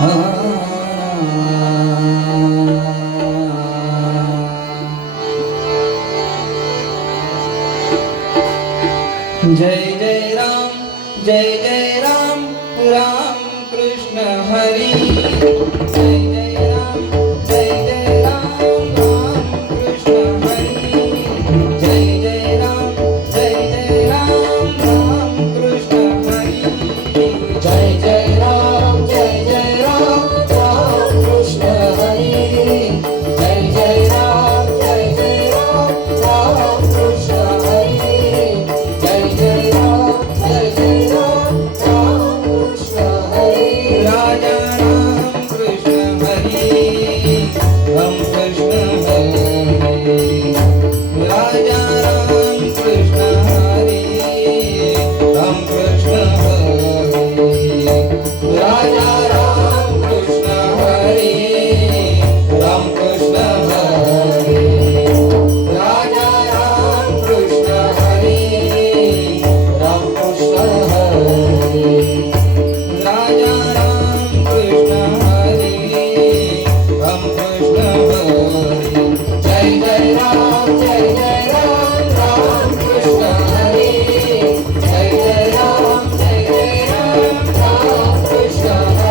Jai Jai Ram, Jai Jai Ram, Ram Krishna Hari. Jai Jai Ram, Jai Jai Ram, Ram Krishna Hari. Jai Jai Ram, Jai Jai Ram, Ram Krishna Hari. Jai Jai Ram, Jai Jai Ram, Ram Krishna Hari. Jai Jai Ram, Jai Jai Ram, Ram Krishna Hari. Jai Jai Ram, Jai Jai Ram, Ram Krishna Hari. Raja Ram Krishna Hari, Ram Krishna Hari. Raja Ram Krishna Hari, Ram Krishna Hari. Raja Ram Krishna Hari, Ram Krishna Hari. Raja Ram Krishna Hari, Ram Krishna Hari. Raja Ram Krishna Hari, Ram Krishna Hari. Jai Jai Ram, Jai Jai Ram, Ram Krishna Hari. Jai Jai Ram, Jai Jai Ram, Ram Krishna Hari.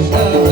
Krishna